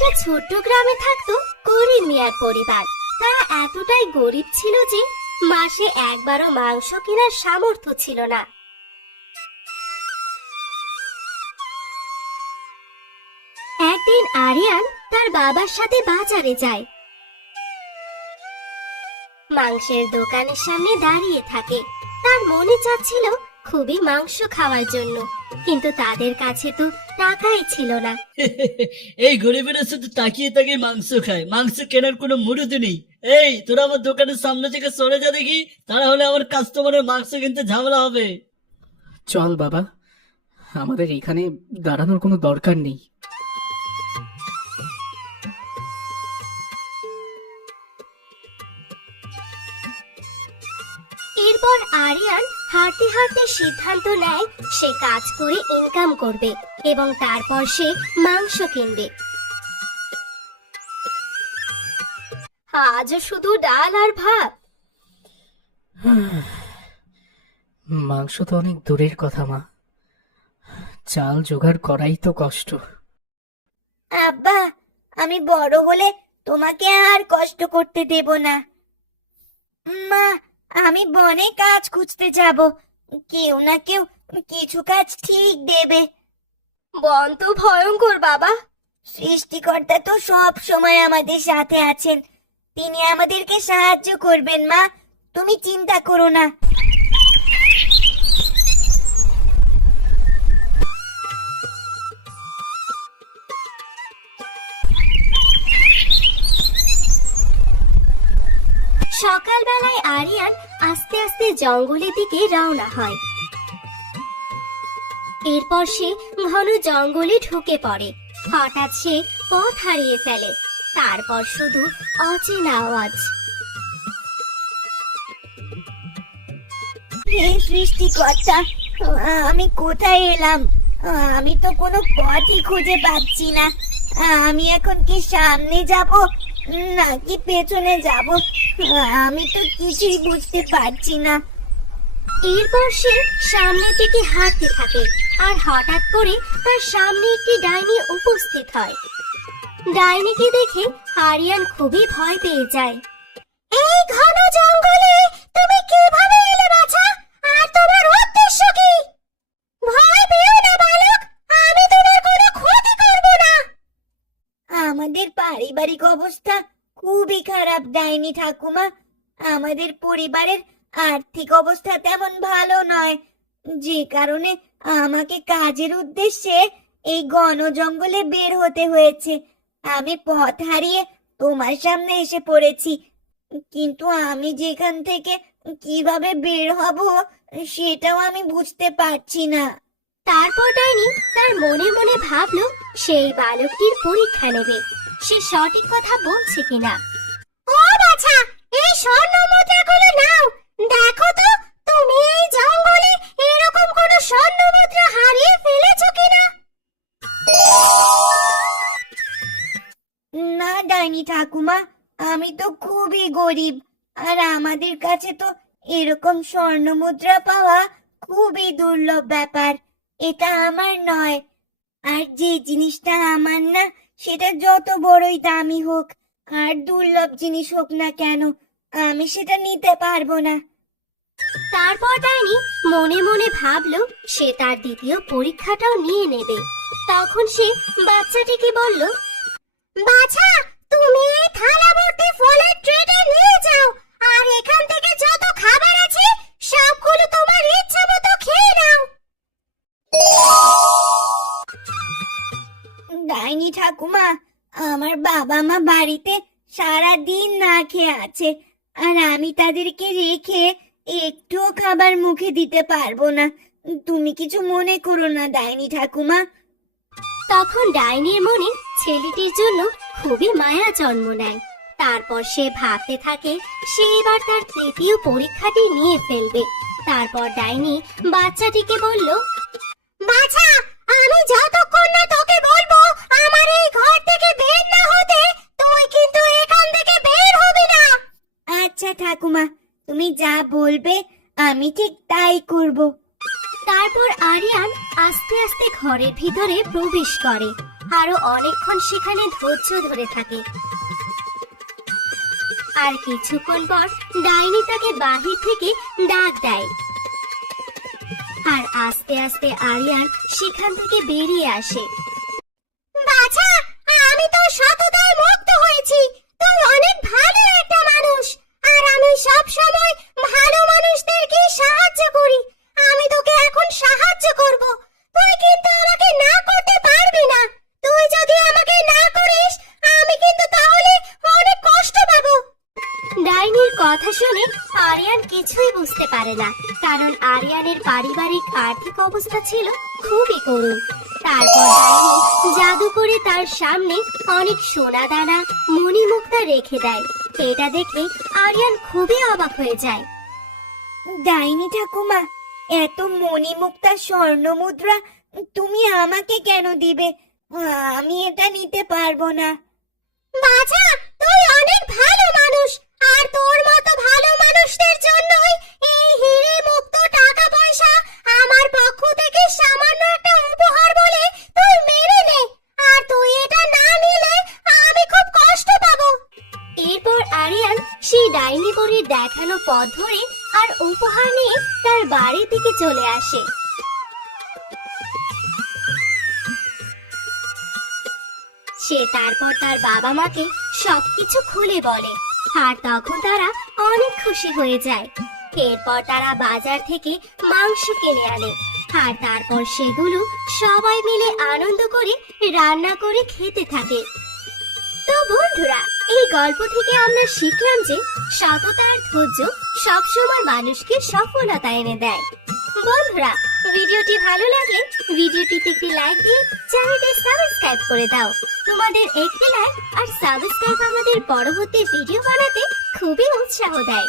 একটা ছোট্ট গ্রামে থাকতো করিম মিয়ার পরিবার। তারা এতটাই গরিব ছিল যে মাসে একবারও মাংস কেনার সামর্থ্য ছিল না। একদিন আরিয়ান তার বাবার সাথে বাজারে যায়। মাংসের দোকানের সামনে দাঁড়িয়ে থাকে। তার মনে চাচ্ছিল খুবই মাংস খাওয়ার জন্য, কিন্তু তাদের কাছে তো টাকাই ছিল না। এই গরিবেরা শুধু তাকিয়ে তাকিয়ে মাংস খায়, মাংস কেনার কোনো মুরুদ নেই। এই তোরা আমার দোকানের সামনে থেকে সরে যা দেখি, তাহলে হলে আমার কাস্টমারের মাংস কিনতে ঝামেলা হবে। চল বাবা, আমাদের এখানে দাঁড়ানোর কোনো দরকার নেই। এরপর আরিয়ান হাঁটতে হাঁটতে সিদ্ধান্ত নেয় সে কাজ করে ইনকাম করবে এবং তারপর সে মাংস কিনবে। আজ শুধু ডাল আর ভাত। মাংস তো অনেক দূরের কথা মা, চাল জোগাড় করাই তো কষ্ট। আব্বা, আমি বড় হলে তোমাকে আর কষ্ট করতে দেব না। মা, আমি বনে কাজ খুঁজতে যাব, কেউ না কেউ কিছু কাজ ঠিক দেবে। বন তো ভয়ঙ্কর বাবা। সৃষ্টিকর্তা তো সব সময় আমাদের সাথে আছেন, তিনি আমাদেরকে সাহায্য করবেন। মা, তুমি চিন্তা করো না। সকালবেলায় আরিয়ান আস্তে আস্তে জঙ্গলের দিকে রওনা হয়। এরপর সে ঘন জঙ্গলে ঢুকে পড়ে। হঠাৎ সে পথ হারিয়ে ফেলে। তারপর শুধু অচেনা আওয়াজ। হে সৃষ্টিকর্তা, আমি কোথায় এলাম? আমি তো কোনো পথই খুঁজে পাচ্ছি না। আমি এখন কি সামনে যাব নাকি পেছনে যাব? আমি তো কিছুই বুঝতে পারছি না। এরপর সে সামনের দিকে হাঁটতে থাকে আর হঠাৎ করে তার সামনে একটি ডাইনি উপস্থিত হয়। ডাইনিকে দেখে আরিয়ান খুবই ভয় পেয়ে যায়। এই ঘন জঙ্গলে তুমি কিভাবে এলে বাছা? আর তোমার উদ্দেশ্য কি? ভয় পেও না বালক, আমি তোমার কোনো ক্ষতি করব না। আমাদের পারিবারিক অবস্থা খুবই খারাপ ডাইনি ঠাকুমা। আমাদের পরিবারের আর্থিক অবস্থা তেমন ভালো নয়, যে কারণে আমাকে কাজের উদ্দেশ্যে এই ঘন জঙ্গলে বের হতে হয়েছে। আমি পথ হারিয়ে তোমার সামনে এসে পড়েছি, কিন্তু আমি যেখান থেকে কিভাবে বের হব সেটাও আমি বুঝতে পারছি না। তারপর ডাইনি তার মনে মনে ভাবলো সেই বালকটির পরীক্ষা নেবে, সে সঠিক কথা বলছে কিনা। ও বাছা, এই স্বর্ণ মুদ্রাগুলো নাও, দেখো তো তুমি এই জঙ্গলে এরকম কোন স্বর্ণ মুদ্রা হারিয়ে ফেলেছো কিনা। না ডাইনি ঠাকুমা, আমি তো খুবই গরিব, আর আমাদের কাছে তো এরকম স্বর্ণ মুদ্রা পাওয়া খুবই দুর্লভ ব্যাপার। এটা আমার নয়, আর যে জিনিসটা আমার না সেটা যত বড়ই দামি হোক আর দুর্লভ জিনিস হোক না কেন, আমি সেটা নিতে পারবো না। তারপর ডাইনি মনে মনে ভাবলো সে তার দ্বিতীয় পরীক্ষাটাও নিয়ে নেবে। তখন সে বাচ্চাটিকে বলল, বাছা, তুমি এই থালা ভর্তি ফলের ট্রেটা নিয়ে যাও, আর এখান থেকে যত খাবার আছে সবগুলো তোমার ইচ্ছা মতো খেয়ে নাও। ডাইনি ঠাকুমা, আমার বাবা মা বাড়িতে সারা দিন না খেয়ে আছে, আর আমি তাদেরকে রেখে একটুও খাবার মুখে দিতে পারবো না। তুমি কিছু মনে করো না ডাইনি ঠাকুমা। তখন ডাইনির মনে ছেলেটির জন্য খুবই মায়া জন্ম নেয়। তারপর সে ভাবতে থাকে সে এবার তার তৃতীয় পরীক্ষাটি নিয়ে ফেলবে। তারপর ডাইনি বাচ্চাটিকে বলল, বাছা, আমি যতক্ষণ না তোকে বলবো আমার এই ঘর থেকে বের না হতে, তুই কিন্তু এখান থেকে বের হবি না। আচ্ছা ঠাকুমা, তুমি যা বলবে আমি ঠিক তাই করব। তারপর আরিয়ান আস্তে আস্তে ঘরের ভিতরে প্রবেশ করে। আরো অনেকক্ষণ সেখানে ধৈর্য ধরে থাকে। আর কিছুক্ষণ পর ডাইনি তাকে বাহির থেকে ডাক দেয়। আর আস্তে আস্তে আরিয়ান সেখান থেকে বেরিয়ে আসে। বাছা, আমি তো সততায় মুক্ত হয়েছি। তুই অনেক ভালো একটা মানুষ, আর আমি সব সময় ভালো মানুষদেরকে সাহায্য করি। আমি তোকে এখন সাহায্য করব। তুই কিন্তু আমাকে না করতে পারবি না। তুই যদি আমাকে না করিস, আমি কিন্তু তাহলে অনেক কষ্ট পাবো। ডাইনির কথা শুনে আরিয়ান কিছুই বুঝতে পারে না, কারণ আরিয়ানের পারিবারিক আর্থিক অবস্থা ছিল খুবই করুণ। তারপর ডাইনি জাদু করে তার সামনে অনেক সোনা দানা মণিমুক্তা রেখে দেয়। এটা দেখে আরিয়ান খুবই অবাক হয়ে যায়। ডাইনি ঠাকুমা, এত মণিমুক্তা স্বর্ণ মুদ্রা তুমি আমাকে কেন দিবে? আমি এটা নিতে পারবো না। বাছা, তুই অনেক ভালো মানুষ, আর তোর মতো ভালো মানুষদের জন্যই এই হিরে মুক্ত টাকা পয়সা আমার পক্ষ থেকে সামান্য একটা উপহার বলে তুই মেনে নে। আর তুই এটা না নিলে আমি খুব কষ্ট পাবো। এরপর আরিয়ান সেই ডাইনি পরীর দেখানো পথ ধরে আর উপহার নিয়ে তার বাড়ির দিকে চলে আসে। সে তারপর তার বাবা মাকে সবকিছু খুলে বলে, আর তখন তারা অনেক খুশি হয়ে যায়। এরপর তারা বাজার থেকে মাংস কিনে আনে, আর তারপর সেগুলো সবাই মিলে আনন্দ করে রান্না করে খেতে থাকে। তো বন্ধুরা, এই গল্প থেকে আমরা শিখলাম যে সততা আর ধৈর্য সবসময় মানুষকে সফলতা এনে দেয়। বন্ধুরা, ভিডিওটি ভালো লাগলে ভিডিওটিতে একটি লাইক দিয়ে চ্যানেলটি সাবস্ক্রাইব করে দাও। তোমাদের একটি লাইক আর সাবস্ক্রাইব আমাদের পরবর্তী ভিডিও বানাতে খুবই উৎসাহ দেয়।